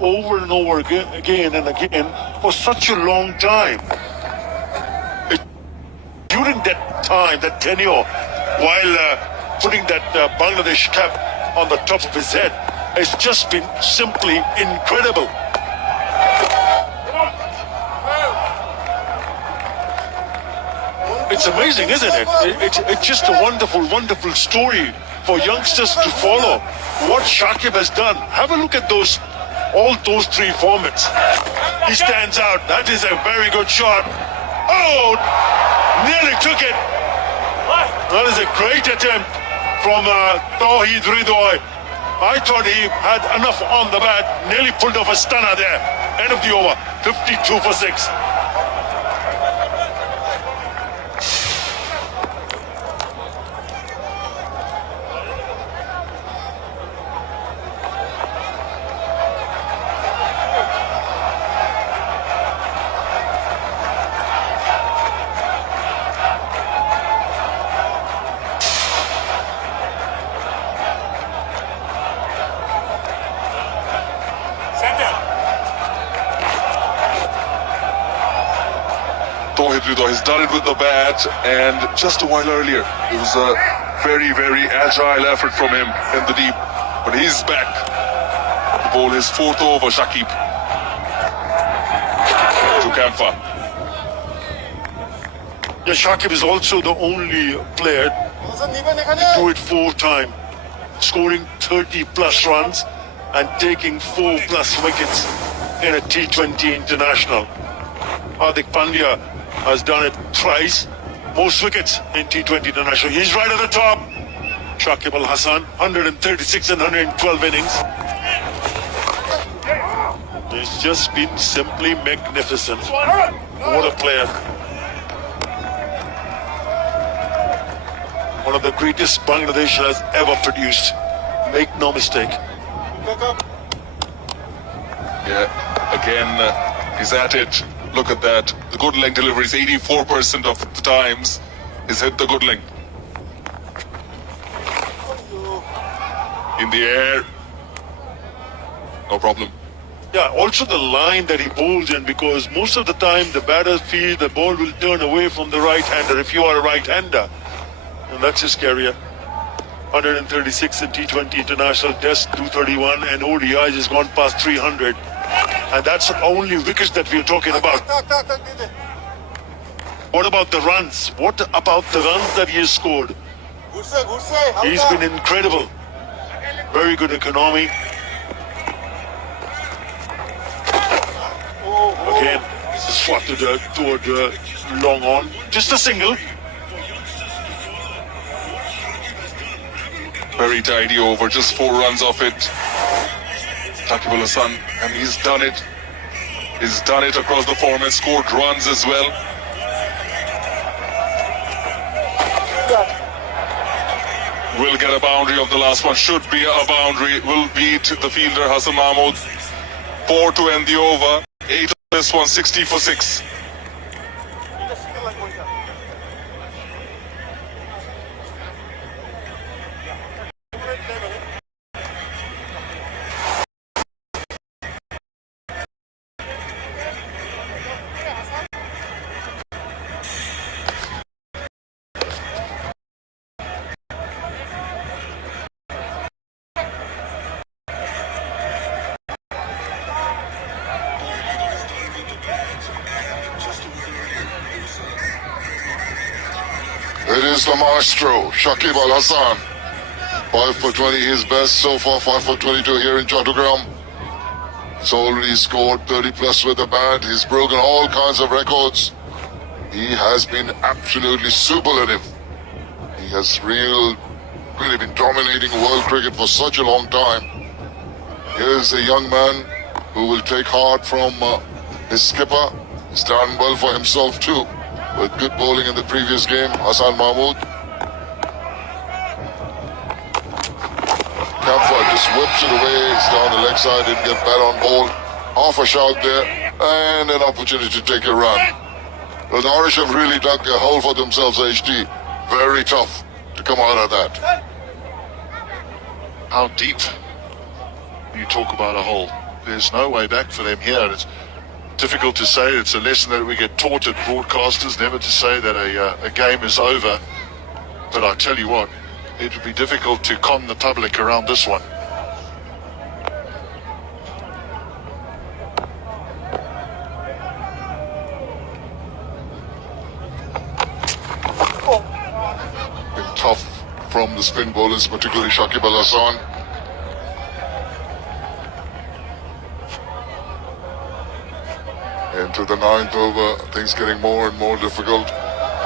over and over again and again for such a long time. During that time, that tenure, while putting that Bangladesh cap on the top of his head, it's just been simply incredible. It's amazing, isn't it? It's just a wonderful, wonderful story for youngsters to follow. What Shakib has done. Have a look at all those three formats. He stands out. That is a very good shot. Oh, nearly took it. That is a great attempt from Tawheed Ridoy. I thought he had enough on the bat. Nearly pulled off a stunner there. End of the over. 52 for 6. Tawheed Ridoy has done it with the bat, and just a while earlier it was a very, very agile effort from him in the deep, but he's back to bowl his fourth over. Shakib to Kamfa. Yeah, Shakib is also the only player to do it 4 times, scoring 30 plus runs and taking 4 plus wickets in a T20 international. Hardik Pandya has done it thrice, most wickets in T20 international. He's right at the top. Shakib Al Hasan, 136 and 112 innings. It's just been simply magnificent. What a player. One of the greatest Bangladesh has ever produced. Make no mistake. Yeah, again, he's at it. Look at that. The good length deliveries, 84% of the times he's hit the good length. In the air, no problem. Yeah, also the line that he bowls in, because most of the time the batters feel the ball will turn away from the right-hander if you are a right-hander. And that's his career. 136 in T20 International, Test 231, and ODIs has gone past 300. And that's the only wickets that we're talking about. What about the runs? What about the runs that he has scored? He's been incredible. Very good economy. Again, swatted toward long on. Just a single. Very tidy over, just 4 runs off it. Shakib Al Hasan, and he's done it. He's done it across the format, scored runs as well. Will get a boundary of the last one, should be a boundary, will beat the fielder Hassan Mahmood. 4 to end the over, 8 of this one, 60 for 6. It is the maestro, Shakib Al Hasan. 5 for 20, his best so far, 5 for 22 here in Chattogram. He's already scored 30 plus with the bat. He's broken all kinds of records. He has been absolutely superlative. He has really been dominating world cricket for such a long time. Here's a young man who will take heart from his skipper. He's done well for himself too, with good bowling in the previous game, Hassan Mahmood. Kamfa just whips it away, it's down the leg side, didn't get bat on ball. Half a shot there, and an opportunity to take a run. But the Irish have really dug a hole for themselves, HD. Very tough to come out of that. How deep you talk about a hole? there's no way back for them here. It's difficult to say. It's a lesson that we get taught at broadcasters, never to say that a game is over. But I tell you what, it would be difficult to con the public around this one. Been tough from the spin bowlers, particularly Shakib Al Hasan. Into the ninth over, things getting more and more difficult.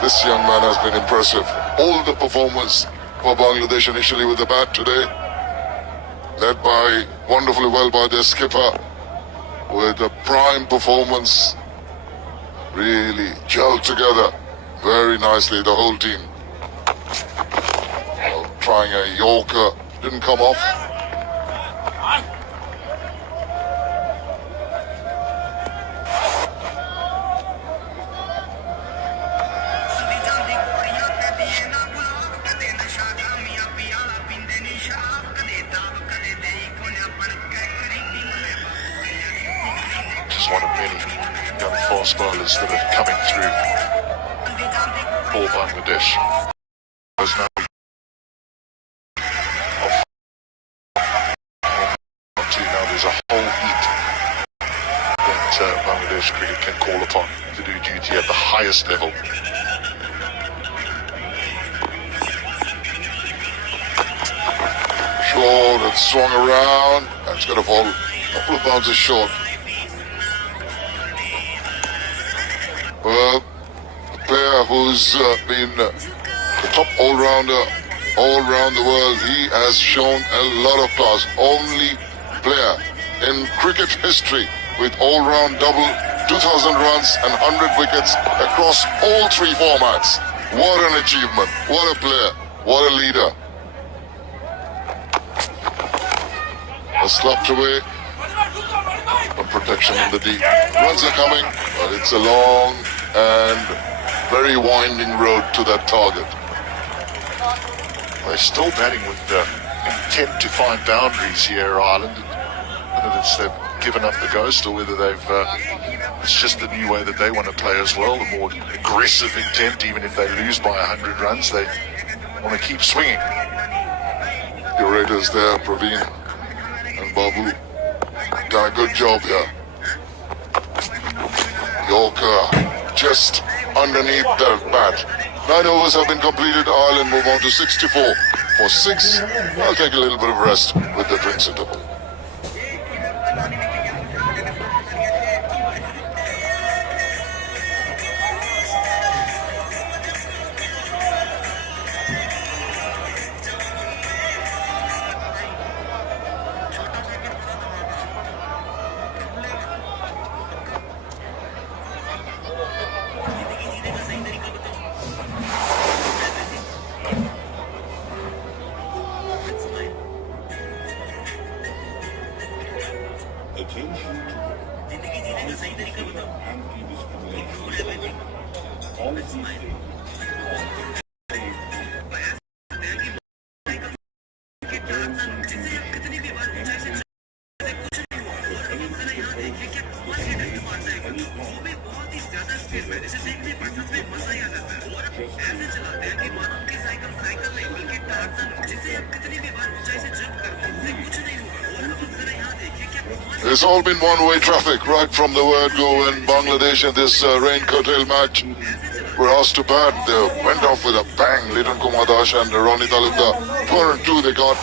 This young man has been impressive. All the performers for Bangladesh initially with the bat today, led by wonderfully well by their skipper, with a prime performance, really gelled together very nicely, the whole team. Well, trying a Yorker, didn't come off. One of many young fast bowlers that are coming through for Bangladesh. There's now there's a whole heap that Bangladesh cricket can call upon to do duty at the highest level. Short and swung around. That's going to fall a couple of bounces short. Well, a player who's been the top all-rounder all around the world, he has shown a lot of class. Only player in cricket history with all-round double, 2,000 runs and 100 wickets across all three formats. What an achievement. What a player. What a leader. Slapped away. Protection in the deep. Runs are coming, but it's a long and very winding road to that target. They're still batting with intent to find boundaries here, Ireland. Whether it's they've given up the ghost or whether they've it's just the new way that they want to play as well. The more aggressive intent, even if they lose by 100 runs, they want to keep swinging. Curators there, Praveen and Babu. Done a good job here. Yorker just underneath the bat. 9 overs have been completed. Ireland move on to 64 for 6. I'll take a little bit of rest with the drinks interval. It's all been one-way traffic right from the word go in Bangladesh in this rain curtail match. Were asked to bat. They went off with a bang. Liton Kumar Das and Ronnie Talukder. 202 they got.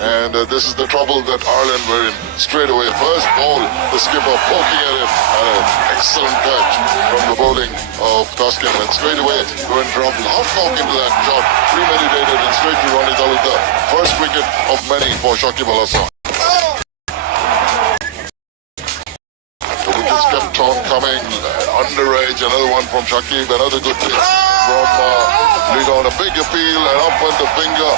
And this is the trouble that Ireland were in. Straight away, first ball, the skipper poking at him. And an excellent catch from the bowling of Taskin. And straight away, go in trouble. Half knock into that shot. Premeditated and straight to Ronnie Talukder. First wicket of many for Shakib Al Hasan. Kept on coming, underage, another one from Shakib, another good kick from Lidon, a big appeal and up went the finger,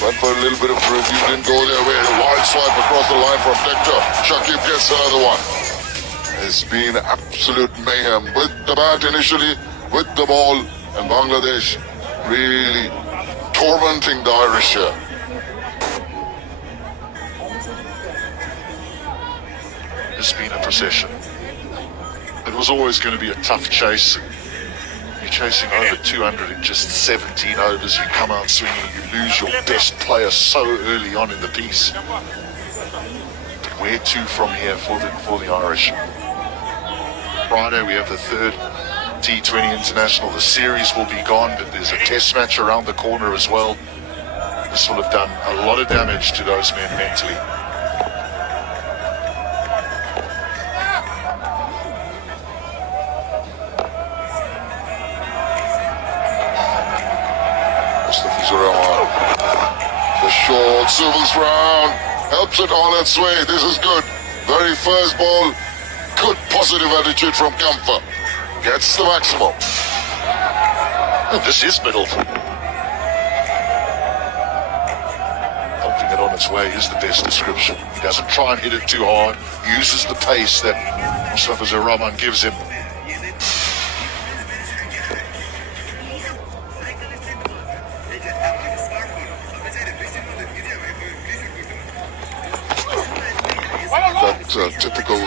went for a little bit of review, didn't go their way, a wild swipe across the line from Tector. Shakib gets another one. It's been absolute mayhem with the bat initially, with the ball, and Bangladesh really tormenting the Irish here. 1 always been a procession. It was always going to be a tough chase. You're chasing over 200 in just 17 overs. You come out swinging, you lose your best player so early on in the piece. But where to from here for the Irish? Friday we have the third T20 International. The series will be gone, but there's a test match around the corner as well. This will have done a lot of damage to those men mentally. The short swivels round, helps it on its way. This is good. Very first ball, good positive attitude from Kampfer. Gets the maximum. Oh, this is middle. Helping it on its way is the best description. He doesn't try and hit it too hard. Uses the pace that Mustafizur Rahman gives him. That typical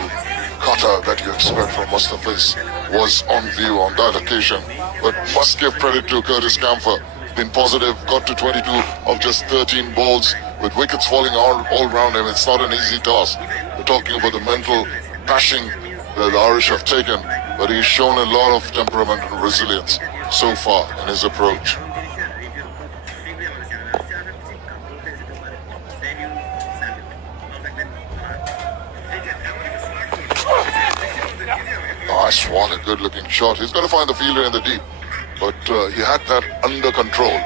cutter that you expect from Mustafiz was on view on that occasion. But must give credit to Curtis Kampfer. Been positive, got to 22 of just 13 balls with wickets falling all around him. It's not an easy task. We're talking about the mental bashing that the Irish have taken, but he's shown a lot of temperament and resilience so far in his approach. Nice, what a good looking shot. He's got to find the fielder in the deep, but he had that under control.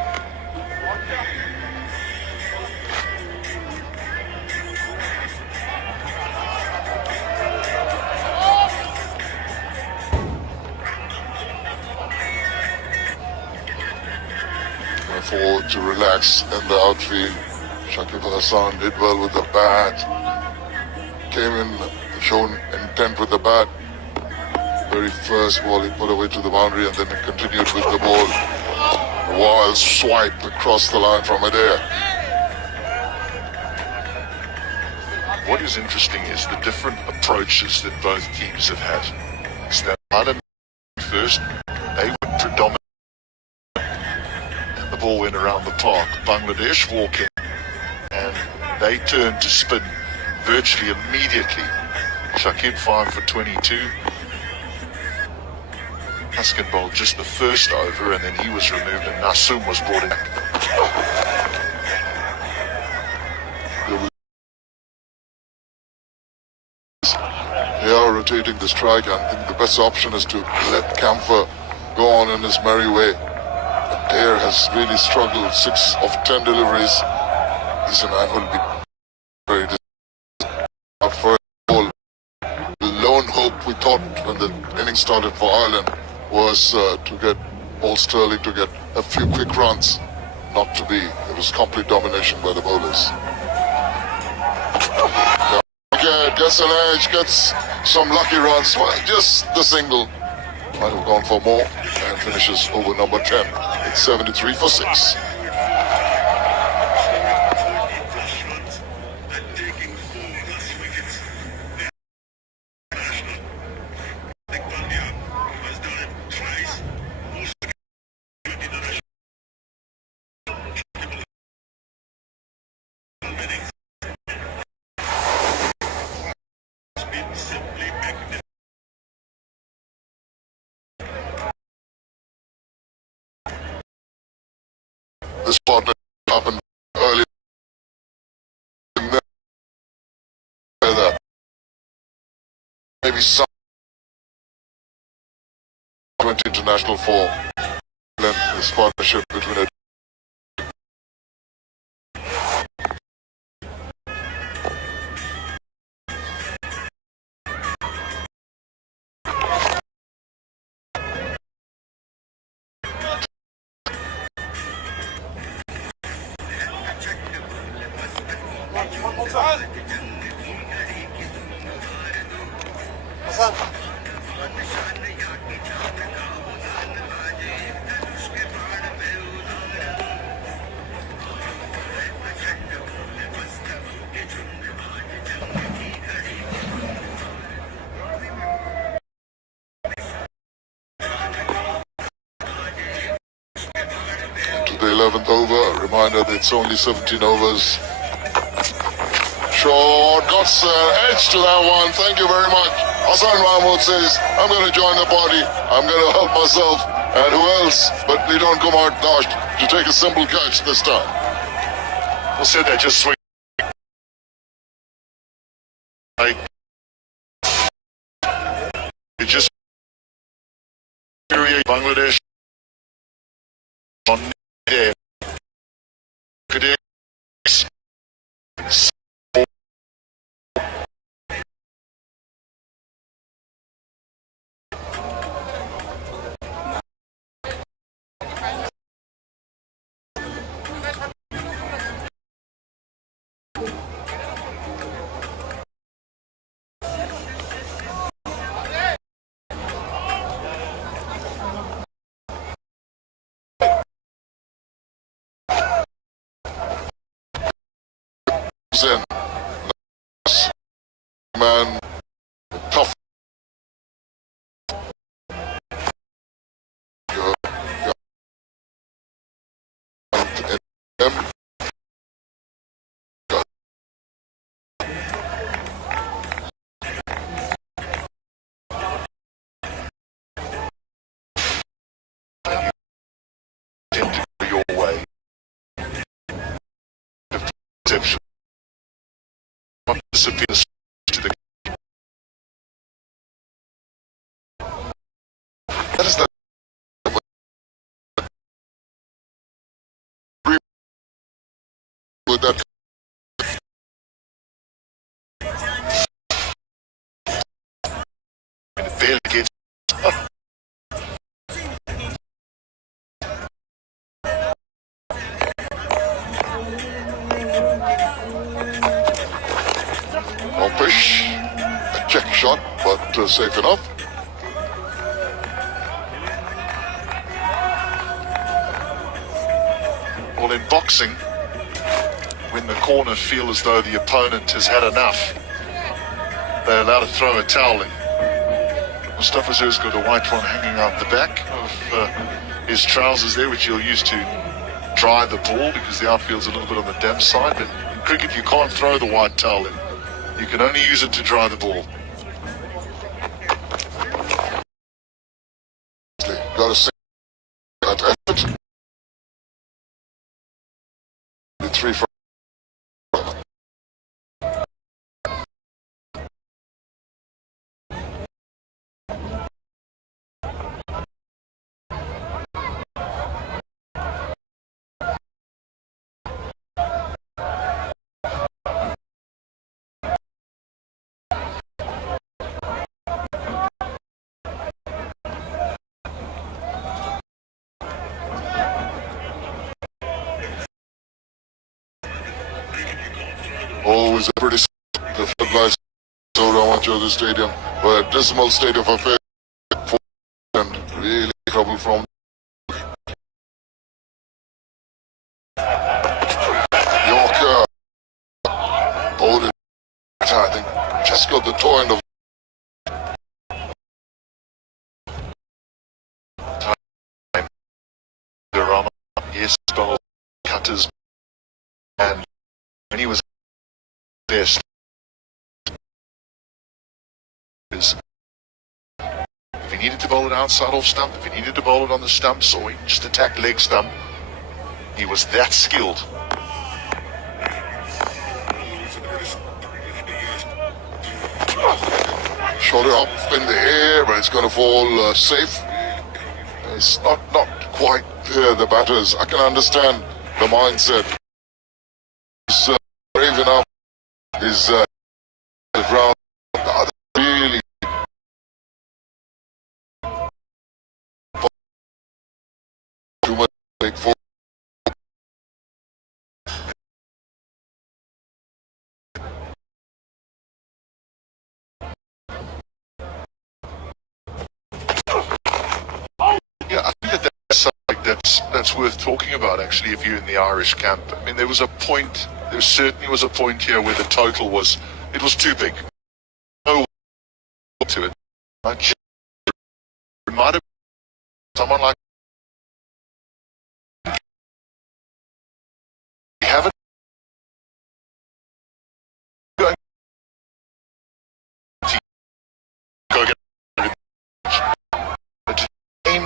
Forward to relax in the outfield. Shakib Al Hasan did well with the bat. Came in, shown intent with the bat. Very first ball he put away to the boundary and then he continued with the ball. A wild swipe across the line from midair. What is interesting is the different approaches that both teams have had. Ghana first, they were predominant and the ball went around the park. Bangladesh walk in and they turned to spin virtually immediately. Shakib 5 for 22. Haskin bowled just the first over and then he was removed and Nasum was brought in. They are rotating the strike, and I think the best option is to let Kampfer go on in his merry way. But Dare has really struggled, 6 of 10 deliveries. He's a man who will be very disappointed. Our first ball, the lone hope we thought when the innings started for Ireland was to get Paul Sterling to get a few quick runs. Not to be. It was complete domination by the bowlers. Okay, gets an edge, gets some lucky runs. Well, just the single. Might have gone for more and finishes over number 10. It's 73 for 6. This partnership happened earlier in there. Maybe some 20 international form. This partnership between it. 11th over. Reminder that it's only 17 overs. Short, got edge to that one. Thank you very much. Hassan Mahmood says, I'm going to join the party. I'm going to help myself. And who else but Lidon Kumar Dash to take a simple catch this time. We'll say that just swing. It just Bangladesh on day. In. Man, tough. Your way. Exception. Disappears to the. That is the. With that. And it barely gets. Fish, a check shot, but safe enough. Well, in boxing, when the corner feel as though the opponent has had enough, they're allowed to throw a towel in. Mustafizur's got a white one hanging out the back of his trousers there, which he'll use to dry the ball because the outfield's a little bit on the damp side. But in cricket, you can't throw the white towel in. You can only use it to dry the ball. Got to say that effort. 3 from. Always a pretty the floodlights so I want you to the stadium, but a dismal state of affairs and really trouble from Yorker. Bowled it, I think just got the toe end of Rama, yes, ball cutters, and when he was best is if he needed to bowl it outside off stump, if he needed to bowl it on the stumps, or even just attack leg stump, he was that skilled. shot it up in the air, but it's going to fall safe. It's not quite there, the batters. I can understand the mindset. He's brave enough. He's round. The other really too much big for. Yeah, I think that's something that's worth talking about, actually, if you're in the Irish camp. I mean, there certainly was a point here where the total was too big. No to it. It might have been someone like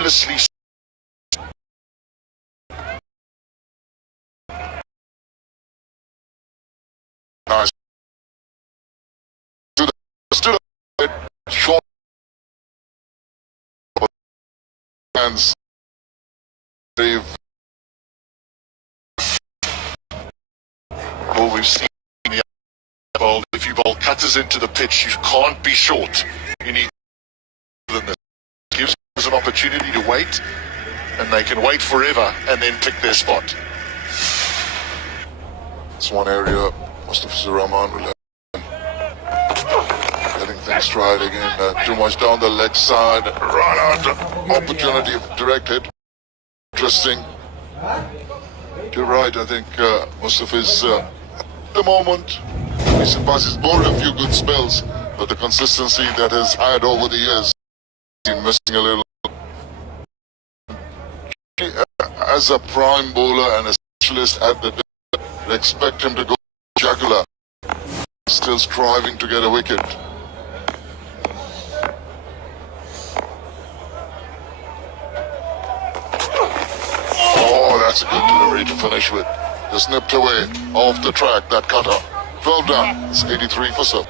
ridiculously nice. Still a bit short hands. They've we've seen the ball. If you bowl cutters into the pitch, you can't be short. You need than this. Gives us an opportunity to wait, and they can wait forever and then pick their spot. It's one area Mustafizur Rahman will getting things right again. Too much down the leg side. Run out. Opportunity of direct hit. Interesting. You're right. I think Mustafiz at the moment, recent passes bowled a few good spells, but the consistency that has had over the years, he's missing a little. As a prime bowler and a specialist at the day, expect him to go jugular. Still striving to get a wicket. Oh, that's a good delivery to finish with. Just nipped away off the track, that cutter. 12 done. It's 83 for 7.